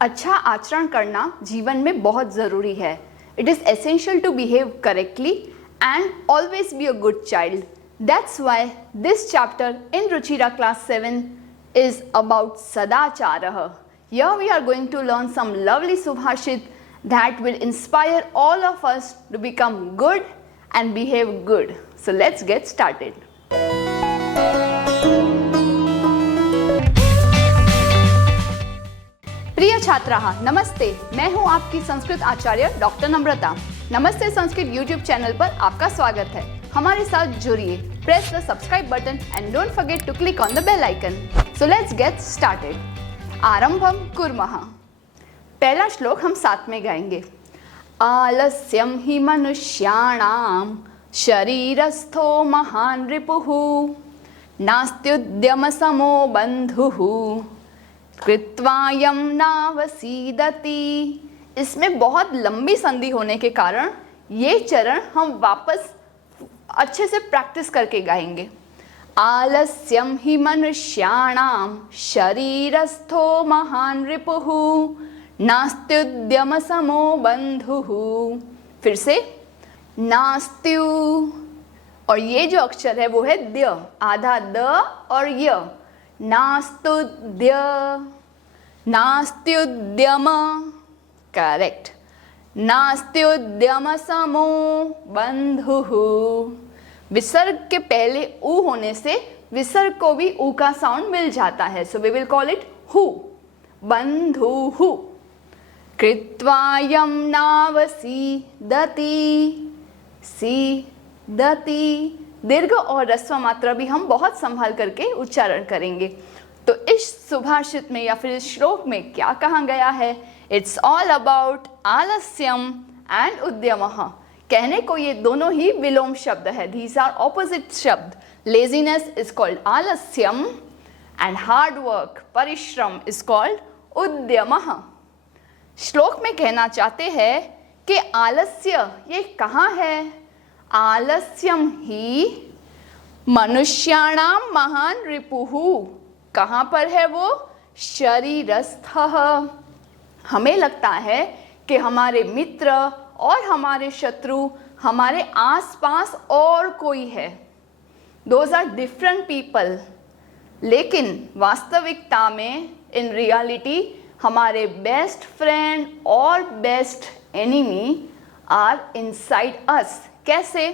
अच्छा आचरण करना जीवन में बहुत ज़रूरी है. It is essential to behave correctly and always be a good child. That's why this chapter in Ruchira class 7 is about Sadacharah. Here we are going to learn some lovely subhashit that will inspire all of us to become good and behave good. So let's get started. प्रिय छात्राः नमस्ते, मैं हूं आपकी संस्कृत आचार्य doctor नम्रता. नमस्ते Sanskrit YouTube channel पर आपका स्वागत है. हमारे साथ जुड़िए. Press the subscribe button and don't forget to click on the bell icon. So let's get started. आरंभम कुर्मः. पहला श्लोक हम साथ में गाएंगे. आलस्यम हि मनुष्याणाम शरीरस्थो महान रिपुः नास्त्युद्यम समो बंधुः कृत्वायम नावसीदति. इसमें बहुत लंबी संधि होने के कारण ये चरण हम वापस अच्छे से प्रैक्टिस करके गाएंगे. आलस्यम हि मनुष्याणाम शरीरस्थो महान रिपुः नास्त्युद्यम समो बंधुः. फिर से नास्त्यु, और ये जो अक्षर है वो है द्य, आधा द और य. नास्तुद्य, नास्त्युद्यम, करेक्ट. नास्त्युद्यम समो बंधुः. विसर्ग के पहले उ होने से विसर्ग को भी उ का साउंड मिल जाता है. So we will call it हु. बंधुः. कृत्वायम नावसीदति. सीदति. दीर्घ और ह्रस्व मात्रा भी हम बहुत संभाल करके उच्चारण करेंगे. तो इस सुभाषित में या फिर इस श्लोक में क्या कहा गया है? इट्स ऑल अबाउट आलस्यम एंड उद्यमः. कहने को ये दोनों ही विलोम शब्द है. दीज आर ऑपोजिट शब्द. लेजीनेस इज कॉल्ड आलस्यम एंड हार्ड वर्क, परिश्रम, इज कॉल्ड उद्यमः. श्लोक में कहना चाहते हैं कि आलस्य ये कहाँ है? आलस्यम ही मनुष्याणाम महान रिपुः. कहाँ पर है वो? शरीरस्थः. हमें लगता है कि हमारे मित्र और हमारे शत्रु हमारे आसपास और कोई है. Those are different people. लेकिन वास्तविकता में इन रियलिटी हमारे बेस्ट फ्रेंड और best enemy are inside us. कैसे?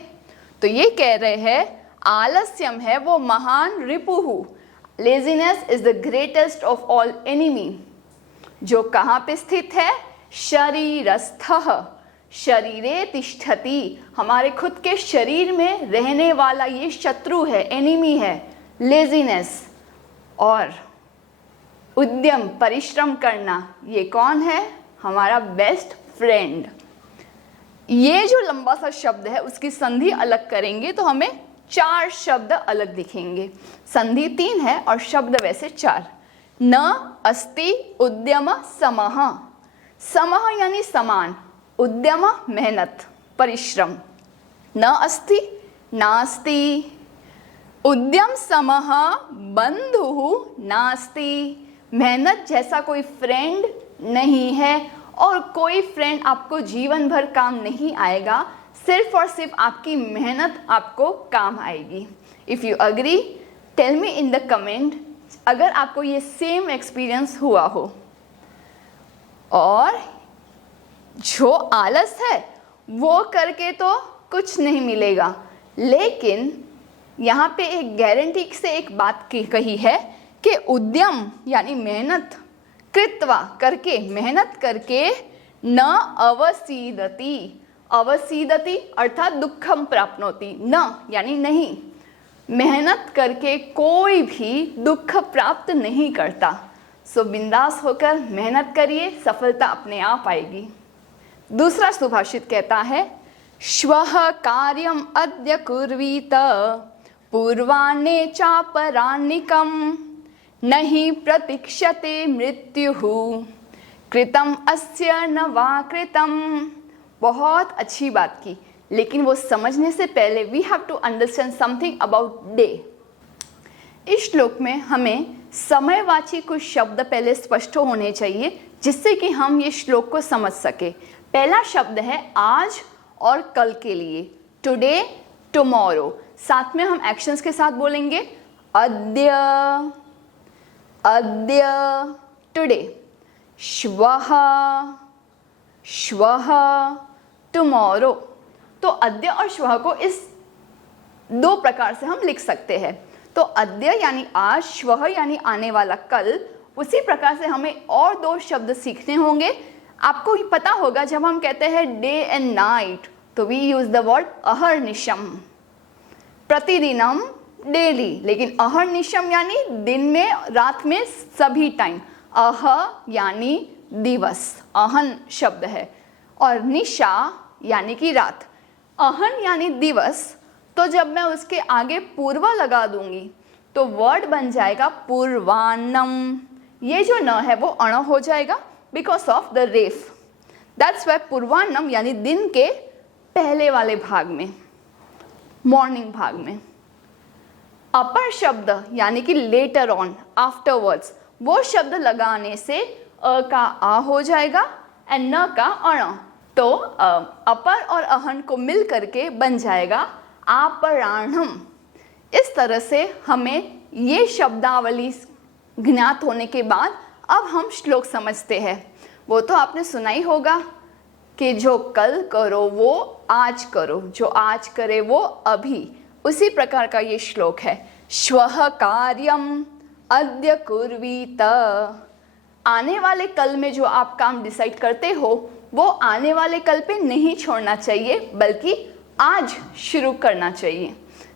तो ये कह रहे हैं आलस्यम है वो महान रिपुः. Laziness is the greatest of all enemy. जो कहाँ पे स्थित है? शरीरस्थः. शरीरे तिष्ठति. हमारे खुद के शरीर में रहने वाला ये शत्रु है, एनिमी है, लेजीनेस. और उद्यम, परिश्रम करना, ये कौन है? हमारा बेस्ट फ्रेंड. ये जो लंबा सा शब्द है उसकी संधि अलग करेंगे तो हमें 4 शब्द अलग दिखेंगे. संधि 3 है और शब्द वैसे 4. न अस्ति उद्यम समः. समः यानी समान, उद्यम मेहनत, परिश्रम. न अस्ति, नास्ति. उद्यम समः बंधुः नास्ति. मेहनत जैसा कोई फ्रेंड नहीं है और कोई फ्रेंड आपको जीवन भर काम नहीं आएगा. सिर्फ और सिर्फ आपकी मेहनत आपको काम आएगी. If you agree tell me in the comment अगर आपको ये सेम एक्सपीरियंस हुआ हो. और जो आलस है वो करके तो कुछ नहीं मिलेगा, लेकिन यहाँ पे एक गारंटी से एक बात कही है कि उद्यम यानी मेहनत, कृत्वा करके, मेहनत करके, न अवसीदति. अवसीदति अर्थात दुखम प्राप्नोति. न यानी नहीं. मेहनत करके कोई भी दुख प्राप्त नहीं करता. सो बिंदास होकर मेहनत करिए, सफलता अपने आप आएगी. दूसरा सुभाषित कहता है श्वः कार्यम अद्य कुर्वीत पूर्वान्ने चापरान्निकम् नहि प्रतीक्षते मृत्युः कृतम अस्य न वा कृतम. बहुत अच्छी बात की, लेकिन वो समझने से पहले we have to understand something about day. इस श्लोक में हमें समयवाची कुछ शब्द पहले स्पष्ट होने चाहिए जिससे कि हम ये श्लोक को समझ सके। पहला शब्द है आज और कल के लिए, टुडे, टुमारो। साथ में हम एक्शंस के साथ बोलेंगे अद्य, अद्य, टुडे, श्वः, श्वः, टुमारो। तो अद्य और श्वः को इस दो प्रकार से हम लिख सकते हैं। तो अद्य यानी आज, श्वः यानी आने वाला कल। उसी प्रकार से हमें और दो शब्द सीखने होंगे। आपको पता होगा जब हम कहते हैं डे एंड नाइट तो वी यूज द वर्ड अहर्निशम, प्रतिदिनम, डेली। लेकिन अहर्निशम यानी दिन में, रात में, सभी टाइम। अह यानी दिवस, अहन शब्द है, और निशा यानी कि रात। अहन यानी दिवस, तो जब मैं उसके आगे पूर्वा लगा दूंगी तो वर्ड बन जाएगा पूर्वान्नम। ये जो न है वो अण हो जाएगा बिकॉज ऑफ द रेफ। दैट्स वाई पूर्वान्नम यानी दिन के पहले वाले भाग में, मॉर्निंग भाग में। अपर शब्द यानी कि लेटर ऑन, आफ्टरवर्ड्स, वो शब्द लगाने से अ का आ हो जाएगा एंड न का अण। तो अपर और अहन को मिल करके बन जाएगा आपराह्णम। इस तरह से हमें ये शब्दावली ज्ञात होने के बाद अब हम श्लोक समझते हैं। वो तो आपने सुना ही होगा कि जो कल करो वो आज करो, जो आज करे वो अभी। उसी प्रकार का ये श्लोक है। श्वः कार्यम अद्य कुर्वीत। आने वाले कल में जो आप काम डिसाइड करते हो वो आने वाले कल पे नहीं छोड़ना चाहिए, बल्कि आज शुरू करना चाहिए।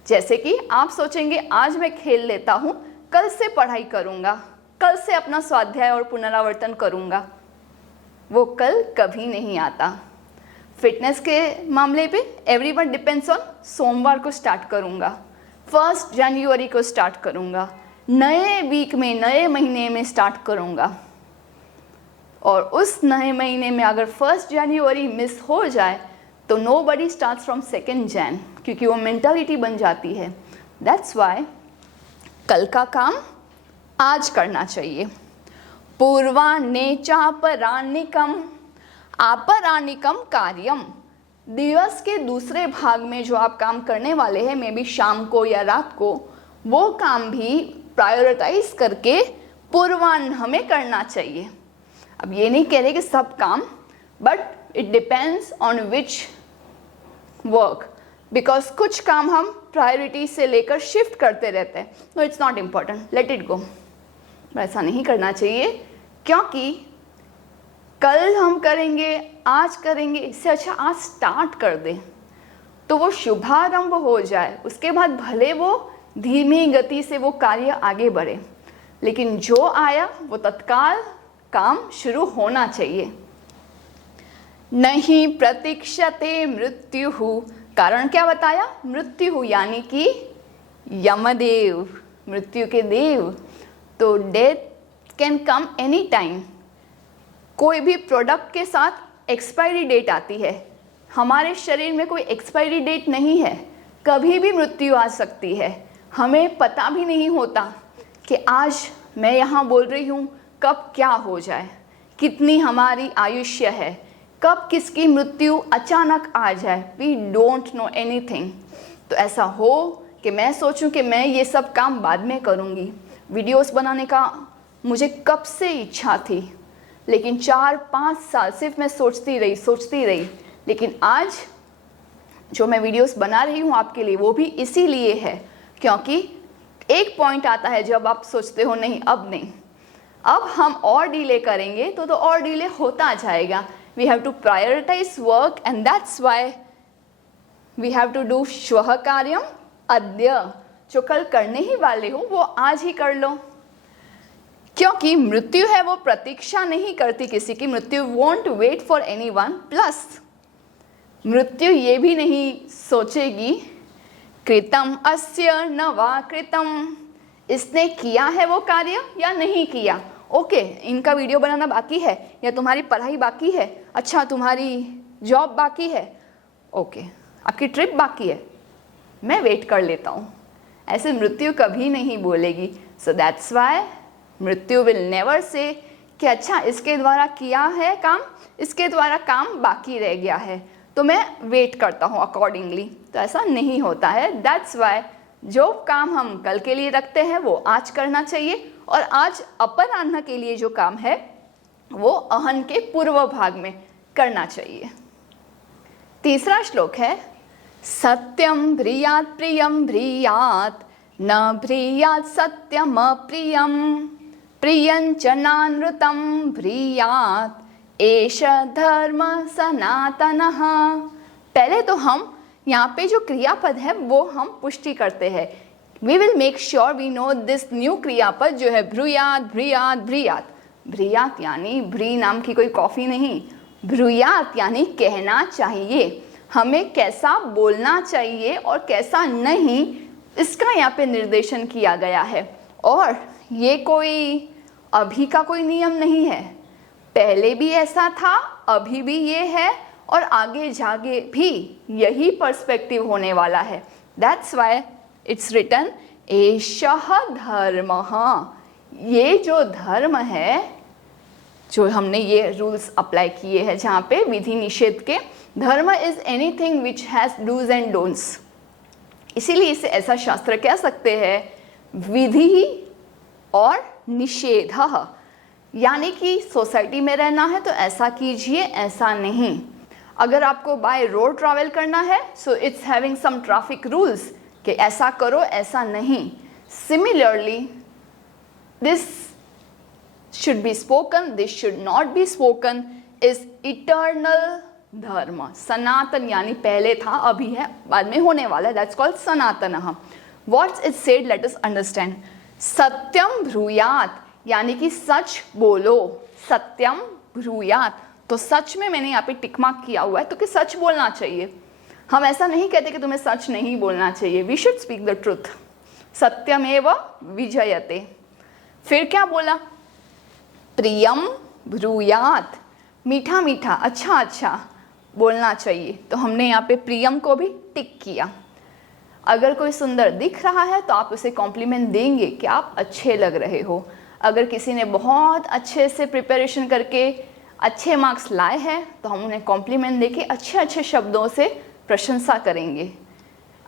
जैसे कि आप सोचेंगे आज मैं खेल लेता हूँ, कल से पढ़ाई करूँगा, कल से अपना स्वाध्याय और पुनरावर्तन करूँगा, वो कल कभी नहीं आता। फिटनेस के मामले पे एवरीवन डिपेंड्स ऑन, सोमवार को स्टार्ट करूँगा, 1 जनवरी को स्टार्ट करूँगा, नए वीक में, नए महीने में स्टार्ट करूँगा। और उस नए महीने में अगर 1 जनवरी मिस हो जाए तो nobody starts from 2 Jan, क्योंकि वो मेंटालिटी बन जाती है। That's why कल का काम आज करना चाहिए। पूर्वाह्ने चापराह्निकम, आपराह्निकम कार्यम। दिवस के दूसरे भाग में जो आप काम करने वाले हैं, मे बी शाम को या रात को, वो काम भी प्रायोरिटाइज करके पूर्वाह्न हमें करना चाहिए। अब ये नहीं कह रहे कि सब काम, but it depends on which work, because कुछ काम हम प्रायोरिटी से लेकर शिफ्ट करते रहते हैं। No, it's not important, let it go. ऐसा नहीं करना चाहिए, क्योंकि कल हम करेंगे, आज करेंगे, इससे अच्छा आज स्टार्ट कर दें तो वो शुभारंभ हो जाए। उसके बाद भले वो धीमी गति से वो कार्य आगे बढ़े, लेकिन जो आया वो तत्काल काम शुरू होना चाहिए। नहीं प्रतीक्षते मृत्यु, कारण क्या बताया? मृत्यु यानी कि यमदेव, मृत्यु के देव। तो death can come any time. कोई भी प्रोडक्ट के साथ एक्सपायरी डेट आती है, हमारे शरीर में कोई एक्सपायरी डेट नहीं है, कभी भी मृत्यु आ सकती है। हमें पता भी नहीं होता कि आज मैं यहाँ बोल रही हूँ, कब क्या हो जाए, कितनी हमारी आयुष्य है, कब किसकी मृत्यु अचानक आ जाए। We don't know anything. तो ऐसा हो कि मैं सोचूं कि मैं ये सब काम बाद में करूँगी। वीडियोस बनाने का मुझे कब से इच्छा थी, लेकिन 4-5 साल सिर्फ मैं सोचती रही। लेकिन आज जो मैं वीडियोस बना रही हूँ आपके लिए, वो भी इसीलिए है क्योंकि एक पॉइंट आता है जब आप सोचते हो नहीं, अब नहीं, अब हम और डिले करेंगे तो और डिले होता जाएगा। We have to prioritise work and that's why we have to do श्वः कार्यम अद्य। जो कल करने ही वाले हो वो आज ही कर लो, क्योंकि मृत्यु है वो प्रतीक्षा नहीं करती किसी की। मृत्यु won't wait for anyone. Plus मृत्यु ये भी नहीं सोचेगी कृतम अस्य न वा कृतम, इसने किया है वो कार्य या नहीं किया। ओके, इनका वीडियो बनाना बाकी है, या तुम्हारी पढ़ाई बाकी है, अच्छा तुम्हारी जॉब बाकी है, ओके आपकी ट्रिप बाकी है, मैं वेट कर लेता हूँ। ऐसे मृत्यु कभी नहीं बोलेगी। सो दैट्स वाई मृत्यु विल नेवर से कि अच्छा इसके द्वारा किया है काम, इसके द्वारा काम बाकी रह गया है, तो मैं वेट करता हूँ अकॉर्डिंगली। तो ऐसा नहीं होता है। दैट्स वाई जो काम हम कल के लिए रखते हैं वो आज करना चाहिए, और आज अपराह्न के लिए जो काम है वो अहन के पूर्व भाग में करना चाहिए। तीसरा श्लोक है सत्यम ब्रियात प्रियम ब्रियात न ब्रियात सत्यम अप्रियम प्रियंच नानृतम ब्रियात एष धर्म सनातनः। पहले तो हम यहाँ पे जो क्रियापद है वो हम पुष्टि करते हैं। We will make sure we know this new क्रियापद जो है ब्रूयात ब्रियात ब्रियात। ब्रियात यानी ब्री नाम की कोई कॉफी नहीं, ब्रूयात यानी कहना चाहिए, हमें कैसा बोलना चाहिए और कैसा नहीं, इसका यहाँ पे निर्देशन किया गया है। और ये कोई अभी का कोई नियम नहीं है, पहले भी ऐसा था, अभी भी ये है, और आगे जाके भी यही पर्सपेक्टिव होने वाला है। दैट्स वाई इट्स रिटन एषः धर्मः। ये जो धर्म है, जो हमने ये रूल्स अप्लाई किए हैं जहाँ पे विधि निषेध के, dharma is anything which has dos and don'ts. इसीलिए इसे ऐसा शास्त्र कह सकते हैं विधि और निषेध, यानी कि सोसाइटी में रहना है तो ऐसा कीजिए, ऐसा नहीं। अगर आपको बाय रोड ट्रैवल करना है so it's having some traffic rules कि ऐसा करो ऐसा नहीं। Similarly this should be spoken, this should not be spoken is eternal धर्म। सनातन यानी पहले था, अभी है, बाद में होने वाला है। That's called सनातनः। What's it said? Let us understand. सत्यम ब्रूयात यानी कि सच बोलो। सत्यम ब्रूयात, तो सच में मैंने यहाँ पे टिक मार्क किया हुआ है तो कि सच बोलना चाहिए। हम ऐसा नहीं कहते कि तुम्हें सच नहीं बोलना चाहिए। We should speak the truth। सत्यमेव विजयते। फिर क्या बोला? प्रियम ब्रूयात, मीठा मीठा, अच्छा अच्छा बोलना चाहिए। तो हमने यहाँ पे प्रियम को भी टिक किया। अगर कोई सुंदर दिख रहा है तो आप उसे कॉम्प्लीमेंट देंगे कि आप अच्छे लग रहे हो। अगर किसी ने बहुत अच्छे से प्रिपरेशन करके अच्छे मार्क्स लाए हैं तो हम उन्हें कॉम्प्लीमेंट देके अच्छे अच्छे शब्दों से प्रशंसा करेंगे।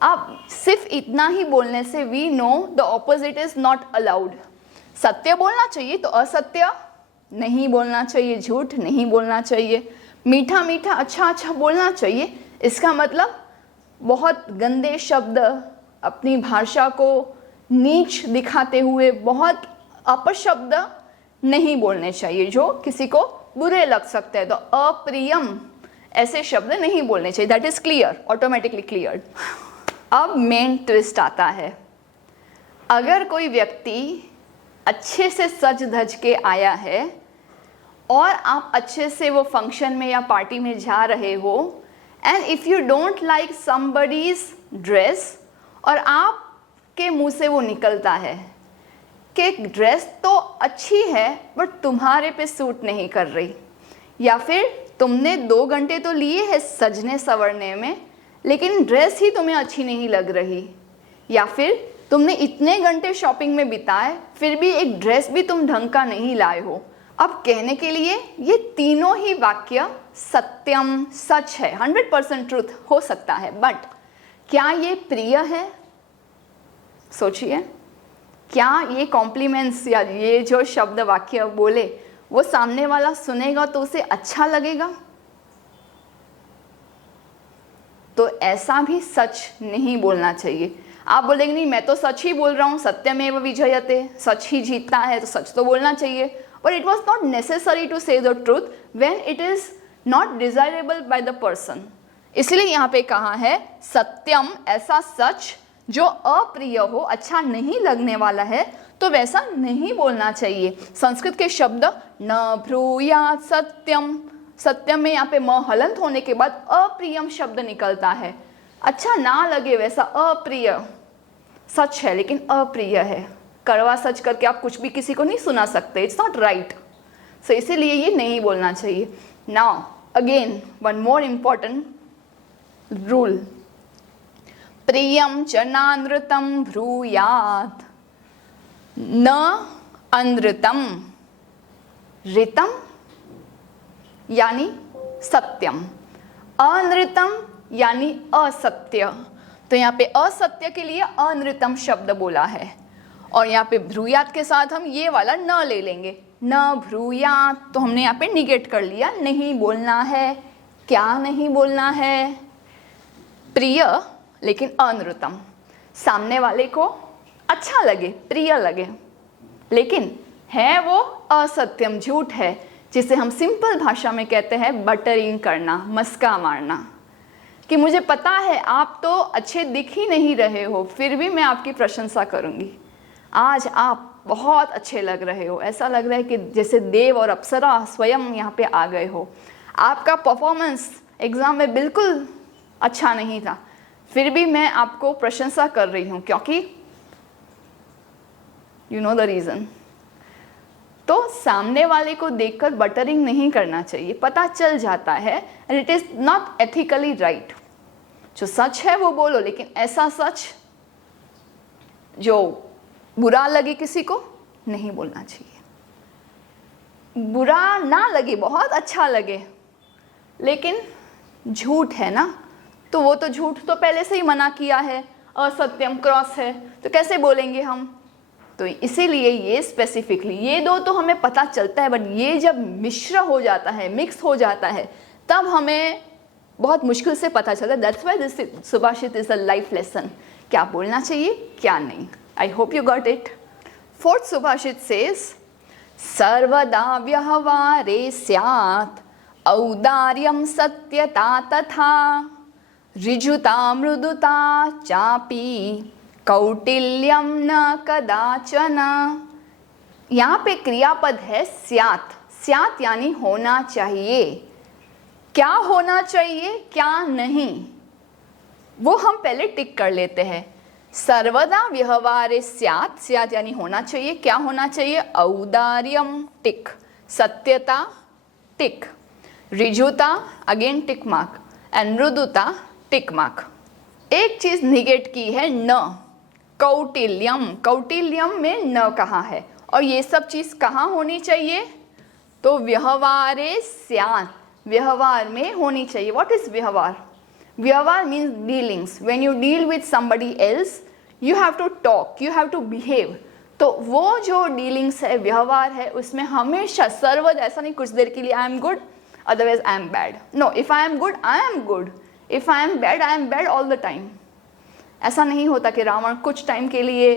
आप सिर्फ इतना ही बोलने से we know the opposite is not allowed. सत्य बोलना चाहिए तो असत्य नहीं बोलना चाहिए, झूठ नहीं बोलना चाहिए। मीठा मीठा, अच्छा अच्छा बोलना चाहिए। इसका मतलब बहुत गंदे शब्द, अपनी भाषा को नीच दिखाते हुए बहुत अपशब्द नहीं बोलने चाहिए जो किसी को बुरे लग सकते हैं। तो अप्रियम ऐसे शब्द नहीं बोलने चाहिए। That is clear, automatically clear. अब मेन ट्विस्ट आता है। अगर कोई व्यक्ति अच्छे से सज धज के आया है और आप अच्छे से वो फंक्शन में या पार्टी में जा रहे हो, and if you don't like somebody's dress, और आपके मुंह से वो निकलता है कि ड्रेस तो अच्छी है बट तुम्हारे पे सूट नहीं कर रही, या फिर तुमने 2 घंटे तो लिए हैं सजने संवरने में लेकिन ड्रेस ही तुम्हें अच्छी नहीं लग रही, या फिर तुमने इतने घंटे शॉपिंग में बिताए फिर भी एक ड्रेस भी तुम ढंग का नहीं लाए हो। अब कहने के लिए ये तीनों ही वाक्य सत्यम, सच है, 100% ट्रूथ हो सकता है, बट क्या ये प्रिय है? सोचिए, क्या ये कॉम्प्लीमेंट्स या ये जो शब्द वाक्य बोले वो सामने वाला सुनेगा तो उसे अच्छा लगेगा? तो ऐसा भी सच नहीं बोलना चाहिए। आप बोलेंगे नहीं मैं तो सच ही बोल रहा हूँ, सत्यमेव विजयते, सच ही जीतता है तो सच तो बोलना चाहिए। But it was not necessary to say the truth when it is not desirable by the person. इसलिए यहाँ पे कहा है सत्यम, ऐसा सच जो अप्रिय हो, अच्छा नहीं लगने वाला है, तो वैसा नहीं बोलना चाहिए। संस्कृत के शब्द न ब्रूयात सत्यम, सत्यम में यहाँ पे म हलंत होने के बाद अप्रियम शब्द निकलता है। अच्छा ना लगे वैसा अप्रिय, सच है लेकिन अप्रिय है। कड़वा सच करके आप कुछ भी किसी को नहीं सुना सकते, इट्स नॉट राइट। सो इसीलिए ये नहीं बोलना चाहिए। Now again one more important rule, प्रियम च नानृतम ब्रूयात, न अनृतम। ऋतम यानी सत्यम, अनृतम यानी असत्य। तो यहाँ पे असत्य के लिए अनृतम शब्द बोला है, और यहाँ पे ब्रूयात के साथ हम ये वाला न ले लेंगे, न ब्रूयात, तो हमने यहाँ पे निगेट कर लिया, नहीं बोलना है। क्या नहीं बोलना है? प्रिय लेकिन अनृतम, सामने वाले को अच्छा लगे, प्रिय लगे, लेकिन है वो असत्यम, झूठ है, जिसे हम सिंपल भाषा में कहते हैं बटरिंग करना, मस्का मारना, कि मुझे पता है आप तो अच्छे दिख ही नहीं रहे हो, फिर भी मैं आपकी प्रशंसा करूंगी। आज आप बहुत अच्छे लग रहे हो, ऐसा लग रहा है कि जैसे देव और अप्सरा स्वयं यहाँ पे आ गए हो। आपका परफॉर्मेंस एग्ज़ाम में बिल्कुल अच्छा नहीं था, फिर भी मैं आपको प्रशंसा कर रही हूँ, क्योंकि यू नो द रीज़न। तो सामने वाले को देखकर बटरिंग नहीं करना चाहिए, पता चल जाता है, and it is not ethically right. जो सच है वो बोलो, लेकिन ऐसा सच जो बुरा लगे किसी को नहीं बोलना चाहिए। बुरा ना लगे, बहुत अच्छा लगे, लेकिन झूठ है ना, तो वो तो झूठ तो पहले से ही मना किया है, असत्यम क्रॉस है, तो कैसे बोलेंगे हम? तो इसीलिए ये स्पेसिफिकली, ये दो तो हमें पता चलता है, बट ये जब मिश्र हो जाता है, मिक्स हो जाता है, तब हमें बहुत मुश्किल से पता चलता है। दैट्स व्हाई दिस सुभाषित इज अ लाइफ लेसन, क्या बोलना चाहिए क्या नहीं। I hope you got it. Fourth सुभाषित सेज, सर्वदा व्यवहारे स्यात् औदार्यं सत्यता तथा ऋजुता मृदुता चापि कौटिल्यम न कदाचन। यहाँ पे क्रियापद है स्यात्, स्यात् यानी होना चाहिए। क्या होना चाहिए क्या नहीं, वो हम पहले टिक कर लेते हैं। सर्वदा व्यवहारे स्यात्, स्यात् यानी होना चाहिए, क्या होना चाहिए? औदार्यम टिक, सत्यता टिक, ऋजुता अगेन टिक मार्क, एंड मृदुता टिक मार्क। एक चीज निगेट की है, न। कौटिल्यम, कौटिल्यम में न कहा है, और ये सब चीज कहाँ होनी चाहिए? तो व्यवहारे स्यात्, व्यवहार में होनी चाहिए। What is vyavahar? Vyavahar means dealings. When you deal with somebody else, you have to talk, you have to behave. तो वो जो डीलिंग्स है, व्यवहार है, उसमें हमेशा सर्वद, ऐसा नहीं कुछ देर के लिए I am good otherwise I am bad. No, if I am good I am good, if I am bad I am bad all the time. ऐसा नहीं होता कि रावण कुछ टाइम के लिए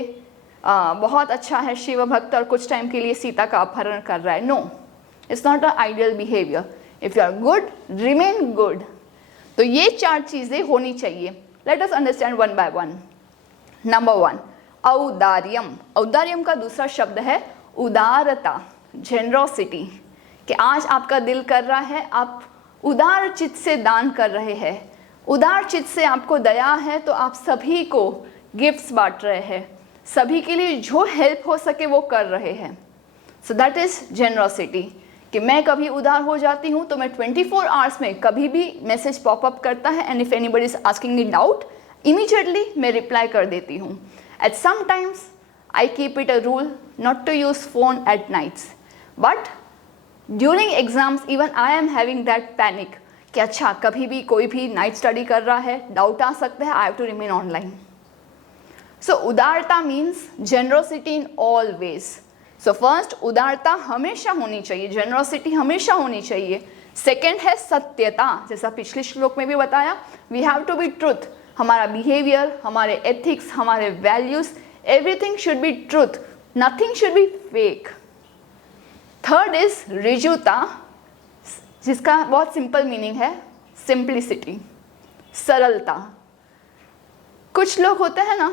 बहुत अच्छा है शिव भक्त, और कुछ टाइम के लिए सीता का अपहरण कर रहा है। No, it's not a ideal behaviour. If you are good, remain good. तो ये चार चीजें होनी चाहिए। Let us understand one by one. Number one, औदार्यम। औदार्यम का दूसरा शब्द है उदारता, जेनरोसिटी, कि आज आपका दिल कर रहा है, आप उदार चित्त से दान कर रहे हैं, उदार चित्त से आपको दया है, तो आप सभी को गिफ्ट्स बांट रहे हैं, सभी के लिए जो हेल्प हो सके वो कर रहे हैं। So that is generosity. कि मैं कभी उदार हो जाती हूँ तो मैं 24 आवर्स में कभी भी मैसेज पॉपअप करता है, and if anybody is asking me doubt, immediately मैं रिप्लाई कर देती हूँ। At some times I keep it a rule not to use phone at nights, but during exams even I am having that panic कि अच्छा कभी भी कोई भी नाइट स्टडी कर रहा है, डाउट आ सकता है, I have to remain online. So उदारता means generosity in all ways. So first, उदारता हमेशा होनी चाहिए, जेनरोसिटी हमेशा होनी चाहिए। सेकेंड है सत्यता, जैसा पिछले श्लोक में भी बताया, we have to be truth. हमारा बिहेवियर, हमारे एथिक्स, हमारे values, everything should be truth, nothing should be fake. Third is ऋजुता, जिसका बहुत सिंपल मीनिंग है सिंप्लिसिटी, सरलता। कुछ लोग होते हैं ना,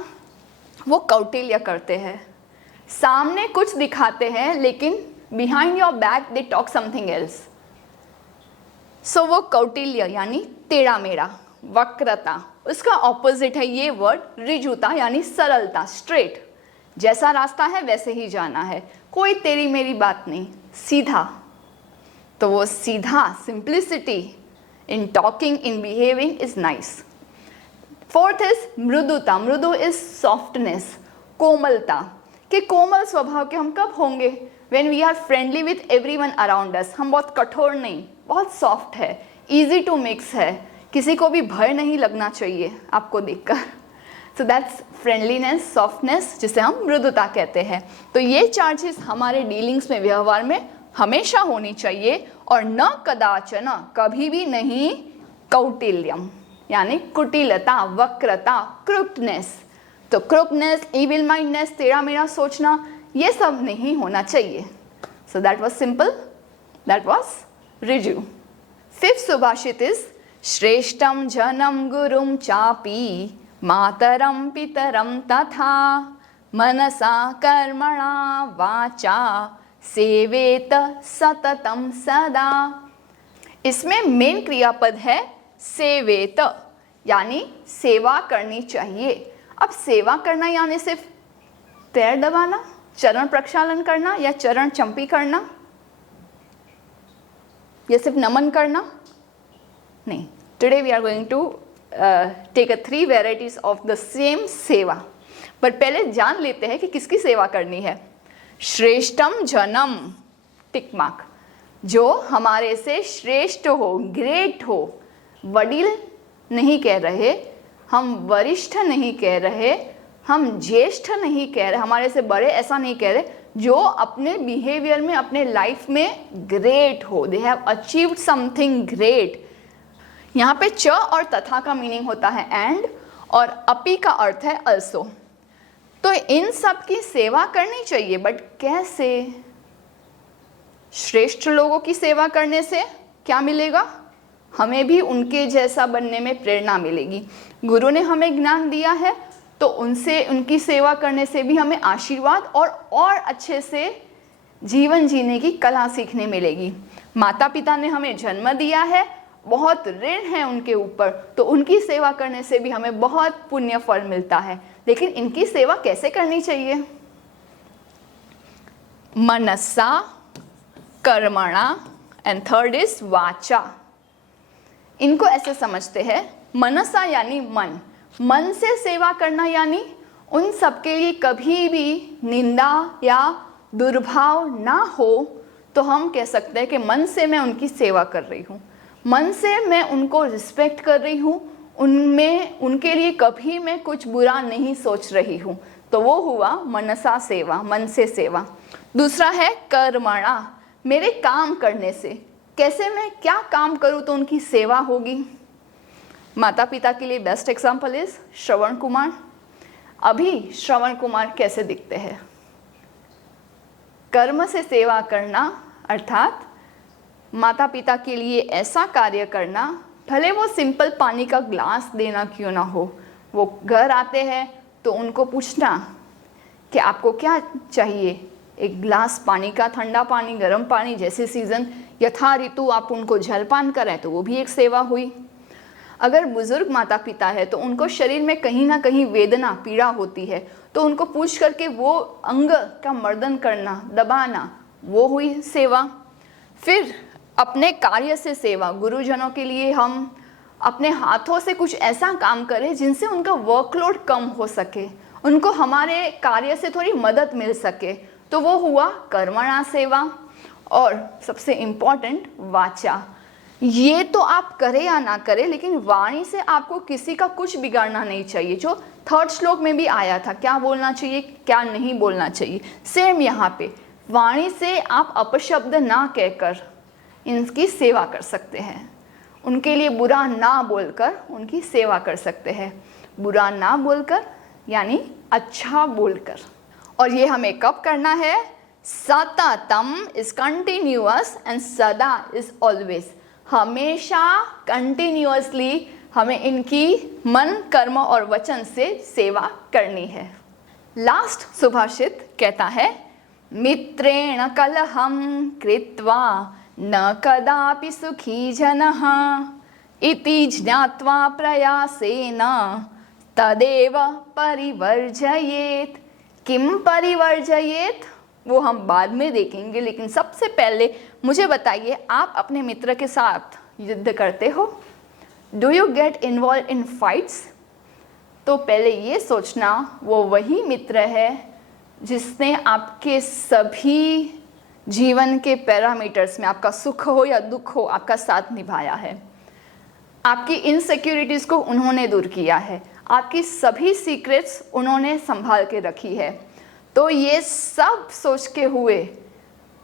वो कौटिल्य करते हैं, सामने कुछ दिखाते हैं लेकिन behind your back they talk something else. So वो कौटिल्य यानी टेढ़ा मेढ़ा, वक्रता। उसका ऑपोजिट है ये वर्ड ऋजुता, यानी सरलता, स्ट्रेट। जैसा रास्ता है वैसे ही जाना है, कोई तेरी मेरी बात नहीं, सीधा। तो वो सीधा, simplicity in talking, in behaving is nice. Fourth is मृदुता। मृदु इज सॉफ्टनेस, कोमलता। कि कोमल स्वभाव के हम कब होंगे? When we are friendly with everyone around us, हम बहुत कठोर नहीं, बहुत सॉफ्ट है, ईजी टू मिक्स है, किसी को भी भय नहीं लगना चाहिए आपको देखकर। सो दैट्स फ्रेंडलीनेस, सॉफ्टनेस, जिसे हम मृदुता कहते हैं। तो ये 4 चीज़ हमारे डीलिंग्स में, व्यवहार में हमेशा होनी चाहिए, और न कदाचन, कभी भी नहीं, कौटिल्यम यानी कुटिलता, वक्रता, क्रुप्टनेस। तो क्रुप्टनेस, इविल माइंडनेस, तेरा मेरा सोचना, ये सब नहीं होना चाहिए। So that was simple, that was रिजु। फिफ्थ सुभाषित इज श्रेष्ठम जनम गुरुम चापी मातरम पितरम तथा मनसा कर्मणा वाचा सेवेत सततम सदा। इसमें मेन क्रियापद है सेवेत, यानी सेवा करनी चाहिए। अब सेवा करना यानी सिर्फ पैर दबाना, चरण प्रक्षालन करना, या चरण चंपी करना, या सिर्फ नमन करना नहीं। Today we are going to take 3 varieties of the same seva. But पहले जान लेते हैं कि किसकी सेवा करनी है। श्रेष्ठम जनम, टिक मार्क, जो हमारे से श्रेष्ठ हो, ग्रेट हो। वडील नहीं कह रहे, हम वरिष्ठ नहीं कह रहे, हम ज्येष्ठ नहीं कह रहे, हमारे से बड़े ऐसा नहीं कह रहे, जो अपने बिहेवियर में, अपने लाइफ में ग्रेट हो, they have achieved something great. यहाँ पे च और तथा का मीनिंग होता है एंड, और अपी का अर्थ है अल्सो। तो इन सब की सेवा करनी चाहिए, बट कैसे? श्रेष्ठ लोगों की सेवा करने से क्या मिलेगा? हमें भी उनके जैसा बनने में प्रेरणा मिलेगी। गुरु ने हमें ज्ञान दिया है, तो उनसे, उनकी सेवा करने से भी हमें आशीर्वाद और अच्छे से जीवन जीने की कला सीखने मिलेगी। माता पिता ने हमें जन्म दिया है, बहुत ऋण है उनके ऊपर, तो उनकी सेवा करने से भी हमें बहुत पुण्य फल मिलता है। लेकिन इनकी सेवा कैसे करनी चाहिए? मनसा, कर्मणा, एंड थर्ड इज वाचा। इनको ऐसे समझते हैं, मनसा यानी मन, मन से सेवा करना, यानी उन सबके लिए कभी भी निंदा या दुर्भाव ना हो, तो हम कह सकते हैं कि मन से मैं उनकी सेवा कर रही हूँ, मन से मैं उनको रिस्पेक्ट कर रही हूँ, उनमें, उनके लिए कभी मैं कुछ बुरा नहीं सोच रही हूँ। तो वो हुआ मनसा सेवा, मन से सेवा। दूसरा है कर्मणा, मेरे काम करने से, कैसे मैं क्या काम करूँ तो उनकी सेवा होगी। माता पिता के लिए best example is Shravan Kumar. अभी श्रवण कुमार कैसे दिखते हैं? कर्म से सेवा करना, अर्थात माता पिता के लिए ऐसा कार्य करना, भले वो सिंपल पानी का ग्लास देना क्यों ना हो। वो घर आते हैं तो उनको पूछना कि आपको क्या चाहिए, एक गिलास पानी का, ठंडा पानी, गर्म पानी, जैसे सीज़न यथा ऋतु आप उनको जलपान करें, तो वो भी एक सेवा हुई। अगर बुजुर्ग माता पिता है तो उनको शरीर में कहीं ना कहीं वेदना, पीड़ा होती है, तो उनको पूछ करके वो अंग का मर्दन करना, दबाना, वो हुई सेवा। फिर अपने कार्य से सेवा, गुरुजनों के लिए हम अपने हाथों से कुछ ऐसा काम करें जिनसे उनका वर्कलोड कम हो सके, उनको हमारे कार्य से थोड़ी मदद मिल सके, तो वो हुआ कर्मणा सेवा। और सबसे इम्पॉर्टेंट वाचा, ये तो आप करें या ना करें, लेकिन वाणी से आपको किसी का कुछ बिगाड़ना नहीं चाहिए। जो 3rd श्लोक में भी आया था, क्या बोलना चाहिए, क्या नहीं बोलना चाहिए, सेम यहाँ पे वाणी से आप अपशब्द ना कहकर इनकी सेवा कर सकते हैं, उनके लिए बुरा ना बोलकर उनकी सेवा कर सकते हैं। बुरा ना बोलकर यानी अच्छा बोलकर। और ये हमें कब करना है? सततम इज कंटिन्यूअस एंड सदा इज ऑलवेज, हमेशा कंटिन्यूअसली हमें इनकी मन, कर्म और वचन से सेवा करनी है। लास्ट सुभाषित कहता है, मित्रेण कलहम कृत्वा न कदापि सुखी जनः इति ज्ञात्वा प्रयासेन तदेव परिवर्जयेत। किम परिवर्जयेत वो हम बाद में देखेंगे, लेकिन सबसे पहले मुझे बताइए, आप अपने मित्र के साथ युद्ध करते हो? Do you get involve in fights? तो पहले ये सोचना वो वही मित्र है जिसने आपके सभी जीवन के पैरामीटर्स में आपका सुख हो या दुख हो आपका साथ निभाया है। आपकी इनसिक्योरिटीज़ को उन्होंने दूर किया है, आपकी सभी सीक्रेट्स उन्होंने संभाल के रखी है। तो ये सब सोच के हुए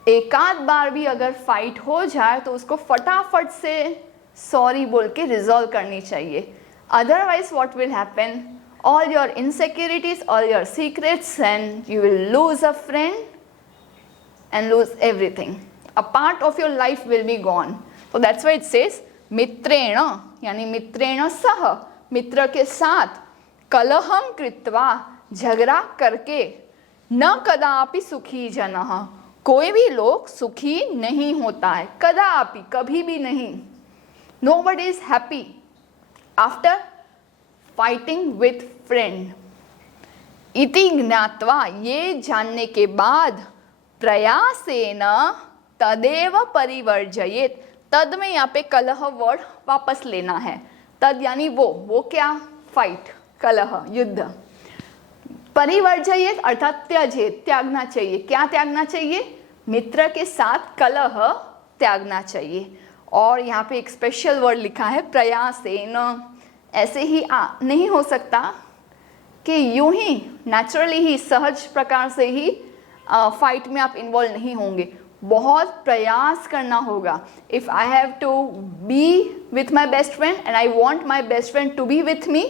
एक आध बार भी अगर फाइट हो जाए तो उसको फटाफट से सॉरी बोल के रिजॉल्व करनी चाहिए। Otherwise what will happen, all your insecurities, all your secrets, and you will lose a friend and loose everything. A part of your life will be gone. तो दैट्स व्हाई इट सेज मित्रेण, यानी मित्रेण सह, मित्र के साथ, कलहम कृत्वा, झगड़ा करके, न कदापि सुखी जनः, कोई भी लोग सुखी नहीं होता है, कदापि, कभी भी नहीं। Nobody is happy after fighting with friend. इति ज्ञात्वा, ये जानने के बाद, प्रयासेन तदेव परिवर्जयेत, तद में यहाँ पे कलह वर्ड वापस लेना है। तद यानी वो क्या, फाइट, कलह, युद्ध। परिवर्जयेत अर्थात त्यजेत, त्यागना चाहिए। क्या त्यागना चाहिए? मित्र के साथ कलह त्यागना चाहिए। और यहाँ पे एक स्पेशल वर्ड लिखा है प्रयासेन। ऐसे ही नहीं हो सकता कि यूं ही नेचुरली ही, सहज प्रकार से ही फाइट में आप इन्वॉल्व नहीं होंगे, बहुत प्रयास करना होगा। If I have to be with my best friend and I want my best friend to be with me,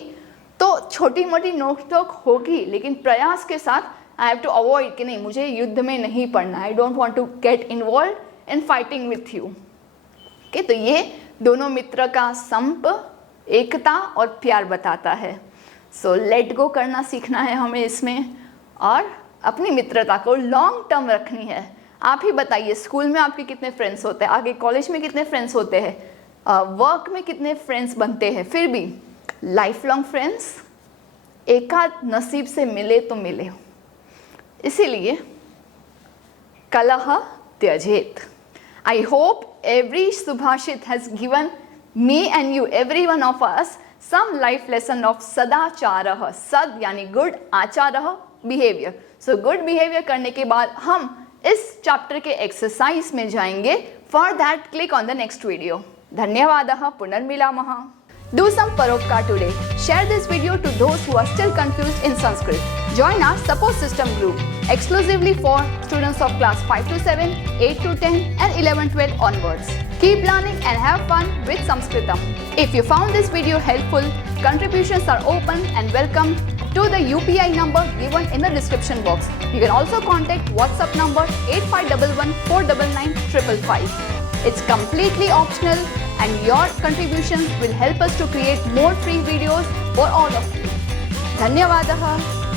तो छोटी मोटी नोक-झोंक होगी, लेकिन प्रयास के साथ आई हैव टू अवॉइड कि नहीं, मुझे युद्ध में नहीं पड़ना, I don't want to get involve in fighting with you. Okay, तो ये दोनों मित्र का संप, एकता और प्यार बताता है। सो लेट गो करना सीखना है हमें इसमें, और अपनी मित्रता को लॉन्ग टर्म रखनी है। आप ही बताइए, स्कूल में आपके कितने फ्रेंड्स होते हैं, आगे कॉलेज में कितने फ्रेंड्स होते हैं, वर्क में कितने फ्रेंड्स बनते हैं, फिर भी लाइफ लॉन्ग फ्रेंड्स एकाध नसीब से मिले तो मिले। इसीलिए कलह त्यजेत। I hope every subhashit has given me and you, every one of us, some life lesson of सदाचारः। सद यानी गुड, आचारः बिहेवियर। सो गुड बिहेवियर करने के बाद हम इस चैप्टर के एक्सरसाइज में जाएंगे। For that click on the next video. धन्यवादः, पुनर्मिलामः। Do some paropkar today. Share this video to those who are still confused in Sanskrit. Join our support system group exclusively for students of class 5 to 7, 8 to 10 and 11-12 onwards. Keep learning and have fun with Sanskritam. If you found this video helpful, contributions are open and welcome to the UPI number given in the description box. You can also contact WhatsApp number 8511 499 555. It's completely optional and your contributions will help us to create more free videos for all of you. धन्यवादः।